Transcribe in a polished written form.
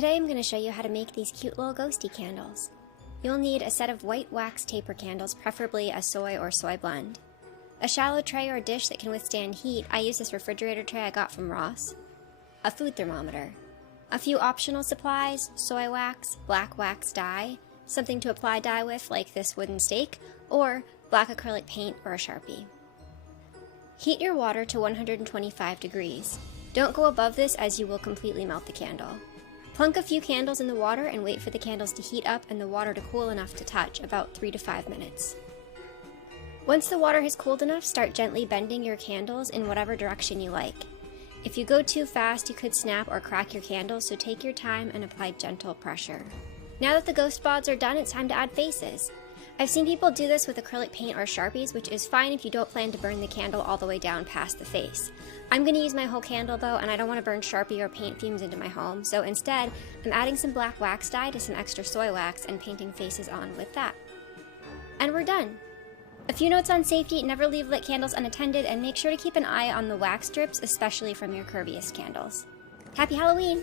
Today I'm going to show you how to make these cute little ghosty candles. You'll need a set of white wax taper candles, preferably a soy or soy blend. A shallow tray or dish that can withstand heat. I use this refrigerator tray I got from Ross. A food thermometer. A few optional supplies: soy wax, black wax dye, something to apply dye with like this wooden stake, or black acrylic paint or a Sharpie. Heat your water to 125 degrees. Don't go above this as you will completely melt the candle. Plunk a few candles in the water and wait for the candles to heat up and the water to cool enough to touch, about 3 to 5 minutes. Once the water has cooled enough, start gently bending your candles in whatever direction you like. If you go too fast, you could snap or crack your candles, so take your time and apply gentle pressure. Now that the ghost bods are done, it's time to add faces. I've seen people do this with acrylic paint or Sharpies, which is fine if you don't plan to burn the candle all the way down past the face. I'm going to use my whole candle though, and I don't want to burn Sharpie or paint fumes into my home, so instead, I'm adding some black wax dye to some extra soy wax and painting faces on with that. And we're done! A few notes on safety: never leave lit candles unattended, and make sure to keep an eye on the wax drips, especially from your curviest candles. Happy Halloween!